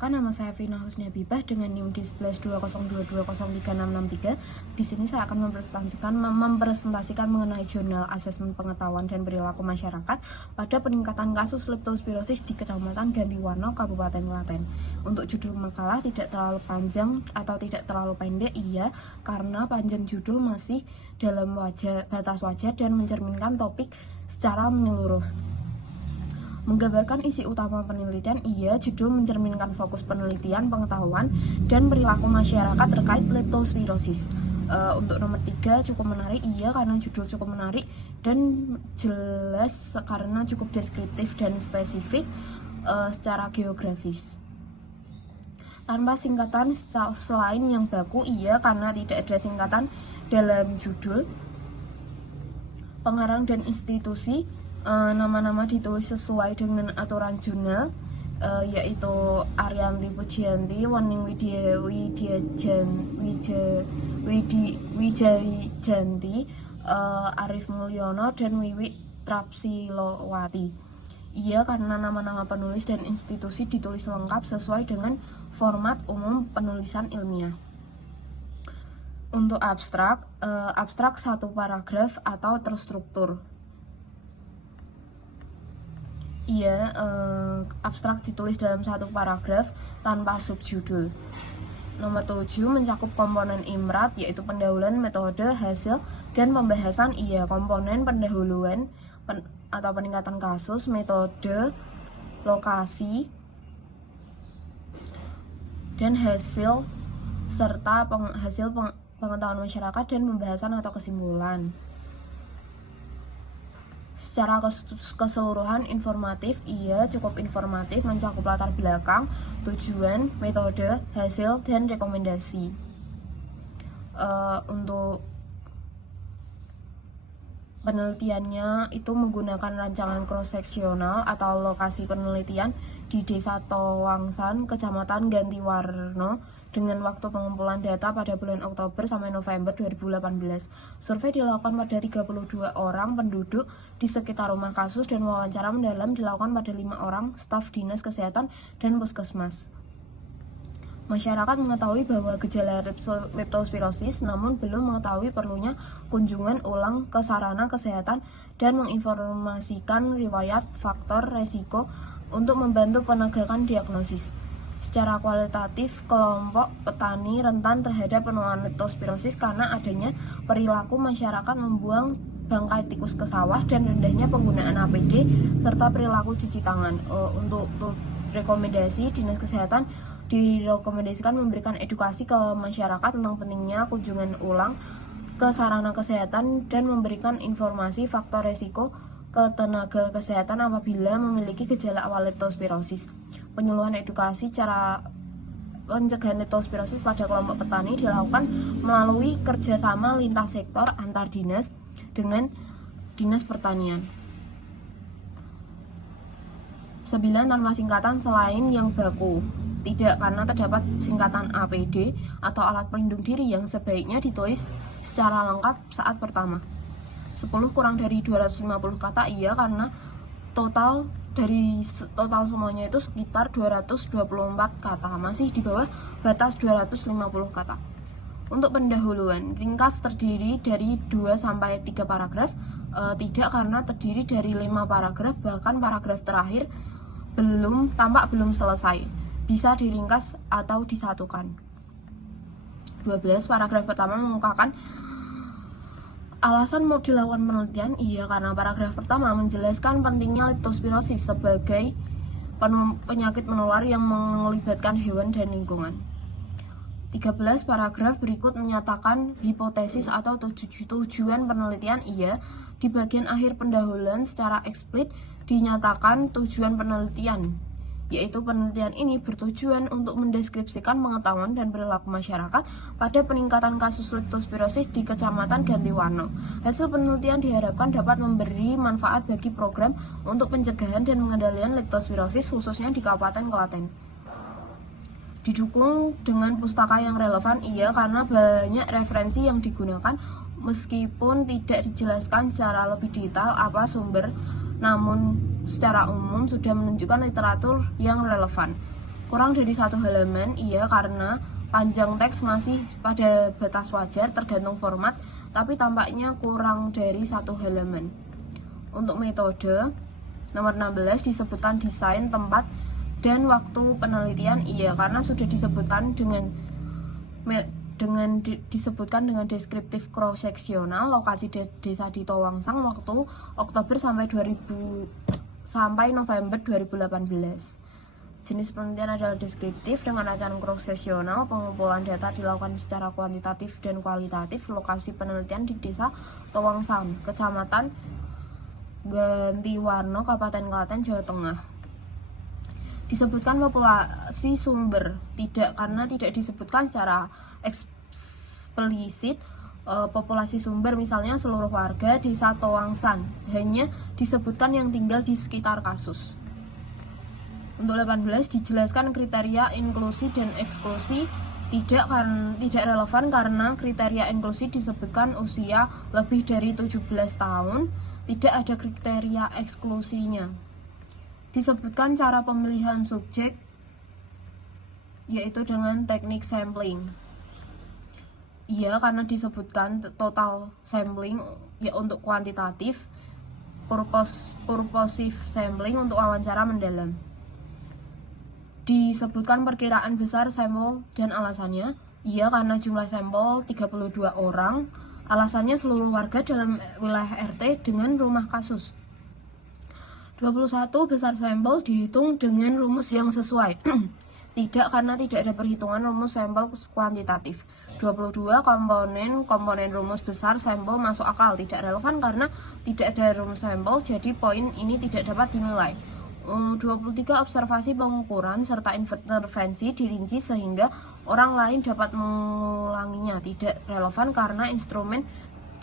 Perkenalkan, nama saya Vina Husni Habibah dengan NIM di 112022036663. Di sini saya akan mempresentasikan mengenai jurnal asesmen pengetahuan dan perilaku masyarakat pada peningkatan kasus leptospirosis di Kecamatan Gantiwarna, Kabupaten Klaten. Untuk judul makalah tidak terlalu panjang atau tidak terlalu pendek, karena panjang judul masih dalam batas wajar dan mencerminkan topik secara menyeluruh. Menggambarkan isi utama penelitian, judul mencerminkan fokus penelitian, pengetahuan, dan perilaku masyarakat terkait leptospirosis. Untuk nomor 3 cukup menarik, karena judul cukup menarik dan jelas karena cukup deskriptif dan spesifik secara geografis. Tanpa singkatan selain yang baku, karena tidak ada singkatan dalam judul. Pengarang dan institusi, nama-nama ditulis sesuai dengan aturan jurnal, yaitu Arianti Pujianti, Wening Wijayanti, Arif Mulyono, dan Wiwi Trapsilowati. Karena nama-nama penulis dan institusi ditulis lengkap sesuai dengan format umum penulisan ilmiah. Untuk abstrak, satu paragraf atau terstruktur. Abstrak ditulis dalam satu paragraf tanpa subjudul. Nomor 7 mencakup komponen IMRAT, yaitu pendahuluan, metode, hasil, dan pembahasan. Komponen pendahuluan atau peningkatan kasus, metode, lokasi, dan hasil serta hasil pengetahuan masyarakat dan pembahasan atau kesimpulan. Secara keseluruhan informatif, cukup informatif, mencakup latar belakang, tujuan, metode, hasil, dan rekomendasi. Untuk penelitiannya itu menggunakan rancangan cross-seksional atau lokasi penelitian di Desa Towangsan, Kecamatan Gantiwarna, dengan waktu pengumpulan data pada bulan Oktober sampai November 2018. Survei dilakukan pada 32 orang penduduk di sekitar rumah kasus dan wawancara mendalam dilakukan pada 5 orang staf dinas kesehatan dan puskesmas. Masyarakat mengetahui bahwa gejala leptospirosis, namun belum mengetahui perlunya kunjungan ulang ke sarana kesehatan dan menginformasikan riwayat faktor resiko untuk membantu penegakan diagnosis. Secara kualitatif, kelompok petani rentan terhadap penularan leptospirosis karena adanya perilaku masyarakat membuang bangkai tikus ke sawah dan rendahnya penggunaan APD serta perilaku cuci tangan. Untuk rekomendasi, Dinas Kesehatan direkomendasikan memberikan edukasi ke masyarakat tentang pentingnya kunjungan ulang ke sarana kesehatan dan memberikan informasi faktor resiko ke tenaga kesehatan apabila memiliki gejala awal leptospirosis. Penyuluhan edukasi cara pencegahan leptospirosis pada kelompok petani dilakukan melalui kerjasama lintas sektor antar dinas dengan Dinas Pertanian. 9. Tanpa singkatan selain yang baku. Tidak, karena terdapat singkatan APD atau alat pelindung diri yang sebaiknya ditulis secara lengkap saat pertama. 10 kurang dari 250 kata, karena total semuanya itu sekitar 224 kata, masih di bawah batas 250 kata. Untuk pendahuluan, ringkas terdiri dari 2-3 paragraf, tidak, karena terdiri dari 5 paragraf, bahkan paragraf terakhir tampak belum selesai, bisa diringkas atau disatukan. 12. Paragraf pertama mengungkapkan alasan mau dilakukan penelitian, karena paragraf pertama menjelaskan pentingnya leptospirosis sebagai penyakit menular yang melibatkan hewan dan lingkungan. 13. Paragraf berikut menyatakan hipotesis atau tujuan penelitian. Di bagian akhir pendahuluan secara eksplisit dinyatakan tujuan penelitian, yaitu penelitian ini bertujuan untuk mendeskripsikan pengetahuan dan perilaku masyarakat pada peningkatan kasus leptospirosis di Kecamatan Gantiwarna. Hasil penelitian diharapkan dapat memberi manfaat bagi program untuk pencegahan dan pengendalian leptospirosis khususnya di Kabupaten Klaten. Didukung dengan pustaka yang relevan, karena banyak referensi yang digunakan meskipun tidak dijelaskan secara lebih detail apa sumber, namun secara umum sudah menunjukkan literatur yang relevan. Kurang dari 1 halaman, iya karena panjang teks masih pada batas wajar tergantung format, tapi tampaknya kurang dari 1 halaman. Untuk metode, nomor 16 disebutkan desain, tempat, dan waktu penelitian, iya karena sudah disebutkan disebutkan dengan deskriptif cross-seksional lokasi desa di Towangsang waktu Oktober sampai November 2018. Jenis penelitian adalah deskriptif dengan rancangan cross-seksional. Pengumpulan data dilakukan secara kuantitatif dan kualitatif. Lokasi penelitian di Desa Towangsang, Kecamatan Gantiwarna, Kabupaten Klaten, Jawa Tengah. Disebutkan populasi sumber, tidak karena tidak disebutkan secara eksplisit populasi sumber, misalnya seluruh warga Desa Towangsang, hanya disebutkan yang tinggal di sekitar kasus. Untuk 18 dijelaskan kriteria inklusi dan eksklusi, tidak relevan karena kriteria inklusi disebutkan usia lebih dari 17 tahun, tidak ada kriteria eksklusinya. Disebutkan cara pemilihan subjek, yaitu dengan teknik sampling. Iya karena disebutkan total sampling ya untuk kuantitatif, purposive sampling untuk wawancara mendalam. Disebutkan perkiraan besar sampel dan alasannya, iya karena jumlah sampel 32 orang, alasannya seluruh warga dalam wilayah RT dengan rumah kasus. 21 besar sampel dihitung dengan rumus yang sesuai. Tidak karena tidak ada perhitungan rumus sampel kuantitatif. 22 komponen rumus besar sampel masuk akal, tidak relevan karena tidak ada rumus sampel, jadi poin ini tidak dapat dinilai. 23 observasi pengukuran serta intervensi dirinci sehingga orang lain dapat mengulanginya, tidak relevan karena instrumen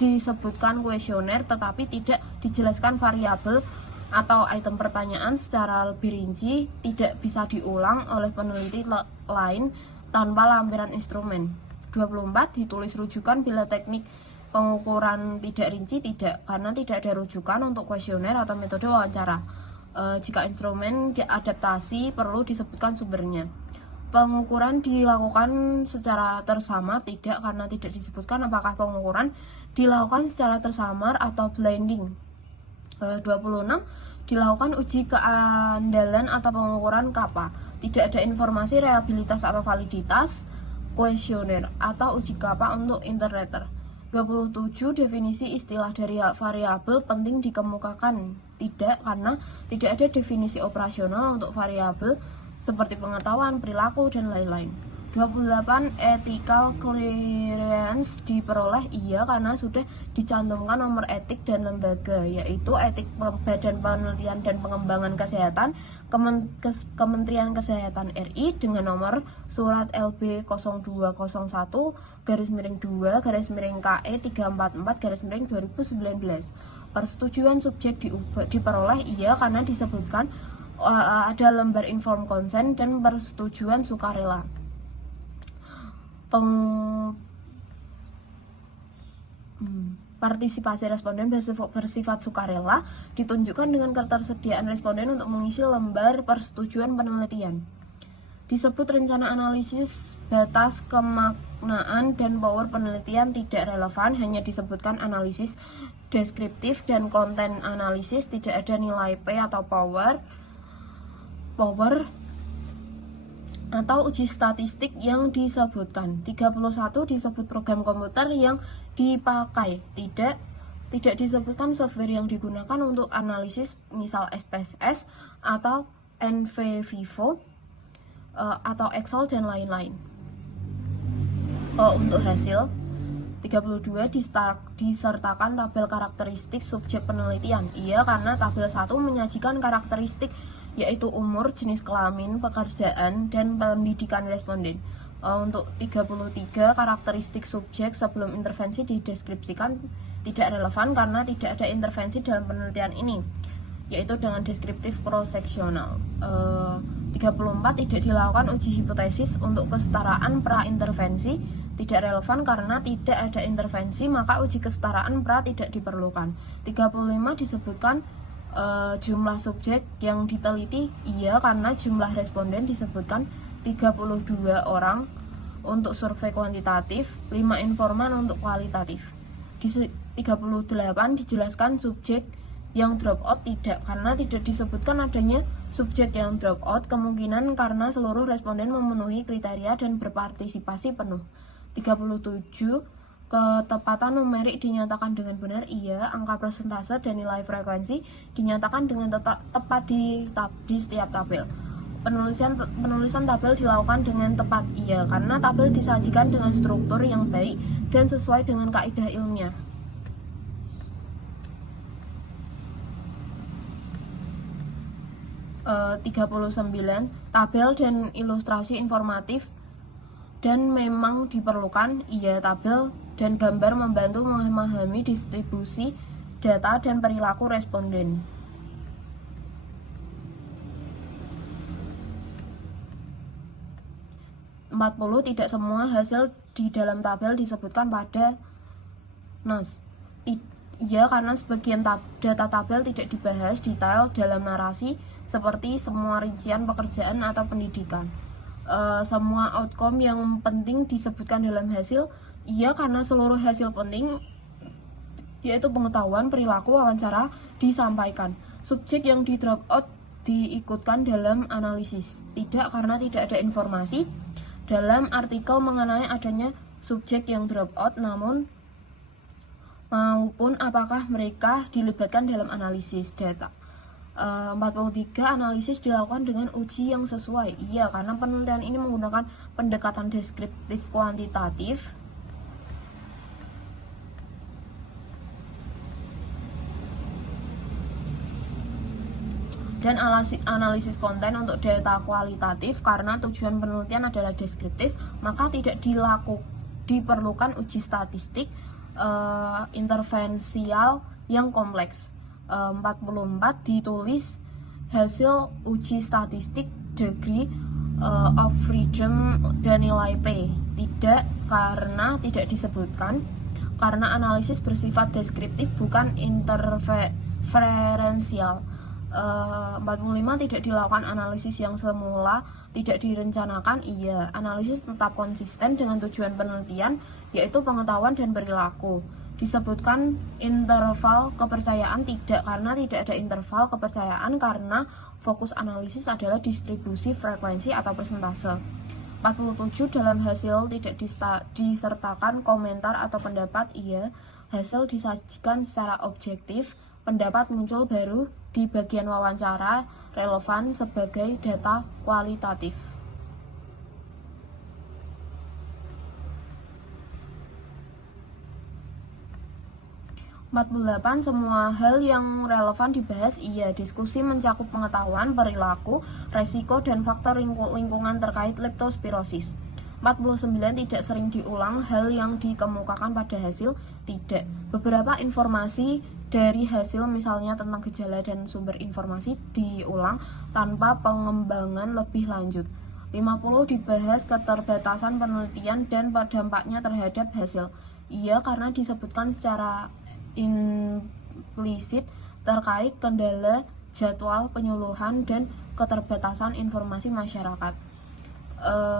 disebutkan kuesioner tetapi tidak dijelaskan variabel atau item pertanyaan secara lebih rinci, tidak bisa diulang oleh peneliti lain tanpa lampiran instrumen. 24 ditulis rujukan bila teknik pengukuran tidak rinci, tidak karena tidak ada rujukan untuk kuesioner atau metode wawancara. Jika instrumen diadaptasi perlu disebutkan sumbernya. Pengukuran dilakukan secara tersamar, tidak karena tidak disebutkan apakah pengukuran dilakukan secara tersamar atau blending. 26 dilakukan uji keandalan atau pengukuran KAPA, tidak ada informasi reliabilitas atau validitas kuesioner atau uji KAPA untuk interpreter. 27 definisi istilah dari variabel penting dikemukakan, tidak karena tidak ada definisi operasional untuk variabel seperti pengetahuan, perilaku, dan lain-lain. 28 ethical clearance diperoleh, iya karena sudah dicantumkan nomor etik dan lembaga, yaitu etik Badan Penelitian dan Pengembangan Kesehatan Kementerian Kesehatan RI dengan nomor surat LB 0201/2/KE 344/2019. Persetujuan subjek diperoleh, iya karena disebutkan ada lembar inform consent dan persetujuan sukarela. Partisipasi responden bersifat sukarela ditunjukkan dengan ketersediaan responden untuk mengisi lembar persetujuan penelitian. Disebut rencana analisis, batas kemaknaan dan power penelitian tidak relevan, hanya disebutkan analisis deskriptif dan konten analisis, tidak ada nilai P atau power atau uji statistik yang disebutkan. 31 disebut program komputer yang dipakai, tidak disebutkan software yang digunakan untuk analisis, misal SPSS atau NVVivo atau Excel dan lain-lain. Untuk hasil 32 disertakan tabel karakteristik subjek penelitian, iya karena tabel 1 menyajikan karakteristik yaitu umur, jenis kelamin, pekerjaan, dan pendidikan responden. Untuk 33 karakteristik subjek sebelum intervensi dideskripsikan, tidak relevan karena tidak ada intervensi dalam penelitian ini, yaitu dengan deskriptif cross-seksional. 34 tidak dilakukan uji hipotesis untuk kesetaraan pra-intervensi, tidak relevan karena tidak ada intervensi, maka uji kesetaraan pra tidak diperlukan. 35 disebutkan Jumlah subjek yang diteliti iya karena jumlah responden disebutkan 32 orang untuk survei kuantitatif, 5 informan untuk kualitatif. Di 38 dijelaskan subjek yang drop out tidak, karena tidak disebutkan adanya subjek yang drop out, kemungkinan karena seluruh responden memenuhi kriteria dan berpartisipasi penuh. 37 ketepatan numerik dinyatakan dengan benar iya, angka persentase dan nilai frekuensi dinyatakan dengan tepat di setiap tabel. Penulisan tabel dilakukan dengan tepat iya, karena tabel disajikan dengan struktur yang baik dan sesuai dengan kaidah ilmiah. E, 39 tabel dan ilustrasi informatif dan memang diperlukan iya, tabel dan gambar membantu memahami distribusi data dan perilaku responden. Tidak semua hasil di dalam tabel disebutkan pada NAS. Iya, karena sebagian data tabel tidak dibahas detail dalam narasi seperti semua rincian pekerjaan atau pendidikan. Semua outcome yang penting disebutkan dalam hasil iya, karena seluruh hasil penting yaitu pengetahuan, perilaku, wawancara disampaikan. Subjek yang di drop out diikutkan dalam analisis tidak, karena tidak ada informasi dalam artikel mengenai adanya subjek yang drop out maupun apakah mereka dilibatkan dalam analisis data. 43 analisis dilakukan dengan uji yang sesuai iya, karena penelitian ini menggunakan pendekatan deskriptif kuantitatif dan analisis konten untuk data kualitatif. Karena tujuan penelitian adalah deskriptif, maka tidak diperlukan uji statistik intervensial yang kompleks. 44 ditulis hasil uji statistik degree of freedom dan nilai P tidak, karena tidak disebutkan, karena analisis bersifat deskriptif bukan interferensial. 45 tidak dilakukan analisis yang semula tidak direncanakan iya, analisis tetap konsisten dengan tujuan penelitian yaitu pengetahuan dan perilaku. Disebutkan interval kepercayaan tidak, karena tidak ada interval kepercayaan karena fokus analisis adalah distribusi frekuensi atau persentase. 47 dalam hasil tidak disertakan komentar atau pendapat iya, hasil disajikan secara objektif, pendapat muncul baru di bagian wawancara relevan sebagai data kualitatif. 48 semua hal yang relevan dibahas iya, diskusi mencakup pengetahuan, perilaku, resiko, dan faktor lingkungan terkait leptospirosis. 49 tidak sering diulang hal yang dikemukakan pada hasil tidak. Beberapa informasi dari hasil misalnya tentang gejala dan sumber informasi diulang tanpa pengembangan lebih lanjut. 50 dibahas keterbatasan penelitian dan dampaknya terhadap hasil. Iya, karena disebutkan secara implisit terkait kendala jadwal penyuluhan dan keterbatasan informasi masyarakat.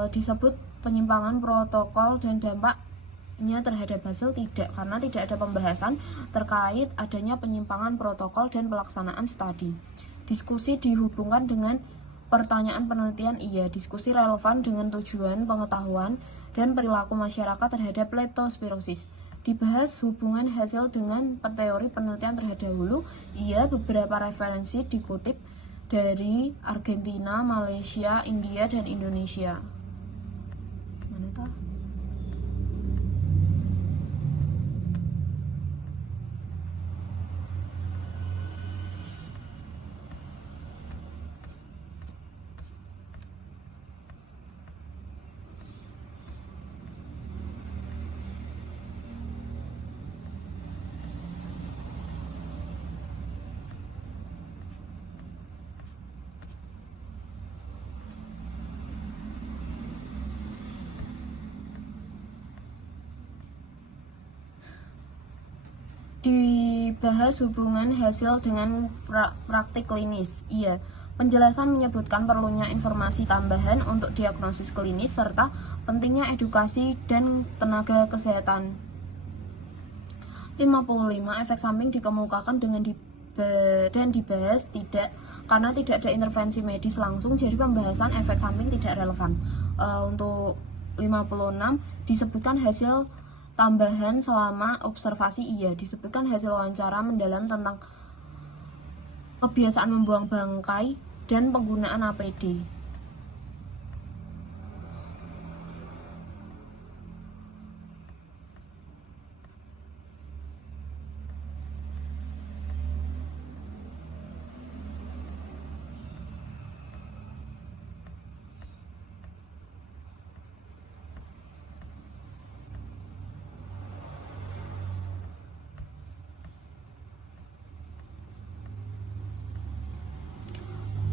Disebut penyimpangan protokol dan dampaknya terhadap hasil tidak, karena tidak ada pembahasan terkait adanya penyimpangan protokol dan pelaksanaan studi. Diskusi dihubungkan dengan pertanyaan penelitian iya, diskusi relevan dengan tujuan pengetahuan dan perilaku masyarakat terhadap leptospirosis. Dibahas hubungan hasil dengan teori penelitian terdahulu iya, beberapa referensi dikutip dari Argentina, Malaysia, India, dan Indonesia. Mana tah? Bahas hubungan hasil dengan praktik klinis. Iya, penjelasan menyebutkan perlunya informasi tambahan untuk diagnosis klinis serta pentingnya edukasi dan tenaga kesehatan. 55. Efek samping dikemukakan dan dibahas karena tidak ada intervensi medis langsung, jadi pembahasan efek samping tidak relevan. Untuk 56 disebutkan hasil tambahan selama observasi. Iya, disebutkan hasil wawancara mendalam tentang kebiasaan membuang bangkai dan penggunaan APD.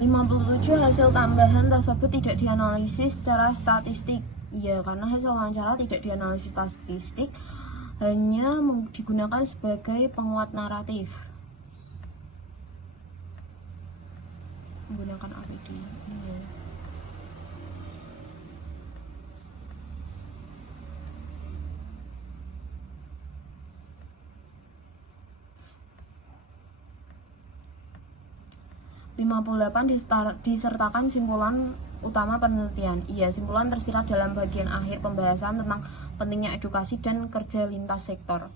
57. Hasil tambahan tersebut tidak dianalisis secara statistik. Ya, karena hasil wawancara tidak dianalisis statistik, hanya digunakan sebagai penguat naratif. Menggunakan APD. Iya. Disertakan simpulan utama penelitian. Iya, simpulan tersirat dalam bagian akhir pembahasan tentang pentingnya edukasi dan kerja lintas sektor.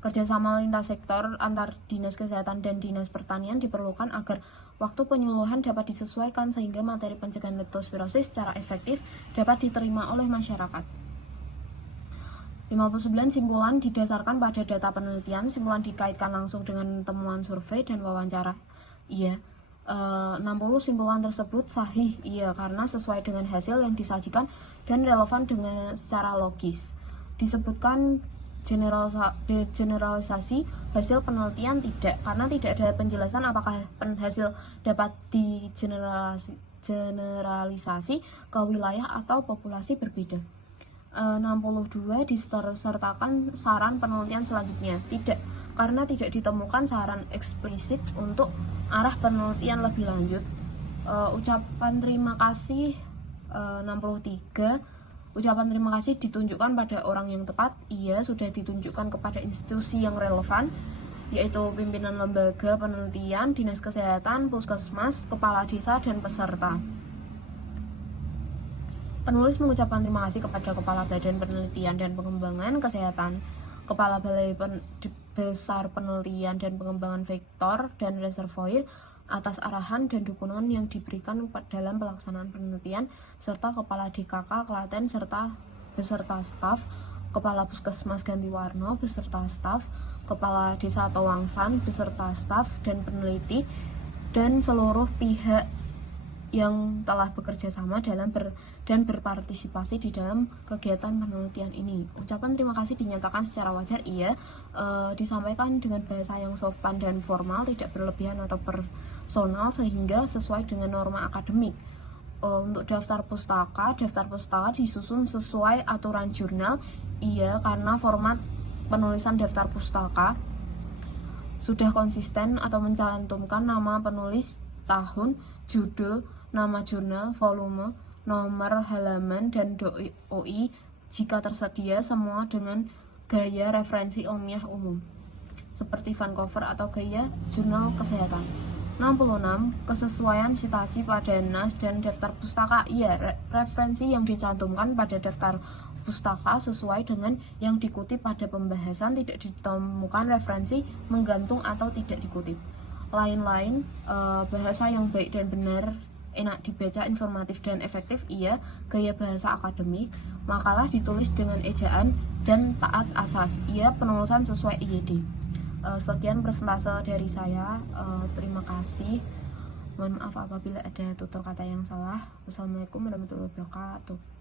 Kerjasama lintas sektor antar Dinas Kesehatan dan Dinas Pertanian diperlukan agar waktu penyuluhan dapat disesuaikan sehingga materi pencegahan leptospirosis secara efektif dapat diterima oleh masyarakat. 59. Simpulan didasarkan pada data penelitian. Simpulan dikaitkan langsung dengan temuan survei dan wawancara. Iya. 60. Simpulan tersebut sahih. Iya, karena sesuai dengan hasil yang disajikan dan relevan dengan secara logis. Disebutkan generalisasi hasil penelitian tidak, karena tidak ada penjelasan apakah hasil dapat digeneralisasi ke wilayah atau populasi berbeda. 62. Disertakan saran penelitian selanjutnya. Tidak, karena tidak ditemukan saran eksplisit untuk arah penelitian lebih lanjut. Ucapan terima kasih. 63. Ucapan terima kasih ditunjukkan pada orang yang tepat. Ia sudah ditunjukkan kepada institusi yang relevan, yaitu pimpinan lembaga penelitian, dinas kesehatan, puskesmas, kepala desa, dan peserta. Penulis mengucapkan terima kasih kepada Kepala Badan Penelitian dan Pengembangan Kesehatan, Kepala Balai Besar Penelitian dan Pengembangan Vektor dan Reservoir atas arahan dan dukungan yang diberikan dalam pelaksanaan penelitian, serta Kepala DKK Klaten beserta staf, Kepala Puskesmas Gantiwarno beserta staf, Kepala Desa Towangsan beserta staf dan peneliti, dan seluruh pihak yang telah bekerja sama dan berpartisipasi di dalam kegiatan penelitian ini. Ucapan terima kasih dinyatakan secara wajar, disampaikan dengan bahasa yang sopan dan formal, tidak berlebihan atau personal, sehingga sesuai dengan norma akademik. Untuk daftar pustaka disusun sesuai aturan jurnal, karena format penulisan daftar pustaka sudah konsisten atau mencantumkan nama penulis, tahun, judul, nama jurnal, volume, nomor halaman, dan DOI jika tersedia, semua dengan gaya referensi ilmiah umum seperti Vancouver atau gaya jurnal kesehatan. 66. Kesesuaian citasi pada nas dan daftar pustaka. Referensi yang dicantumkan pada daftar pustaka sesuai dengan yang dikutip pada pembahasan, tidak ditemukan referensi menggantung atau tidak dikutip. Lain-lain, bahasa yang baik dan benar, enak dibaca, informatif dan efektif, gaya bahasa akademik, makalah ditulis dengan ejaan dan taat asas, penulisan sesuai IYD. Sekian persentase dari saya, terima kasih. Mohon maaf apabila ada tutur kata yang salah. Wassalamualaikum warahmatullahi wabarakatuh.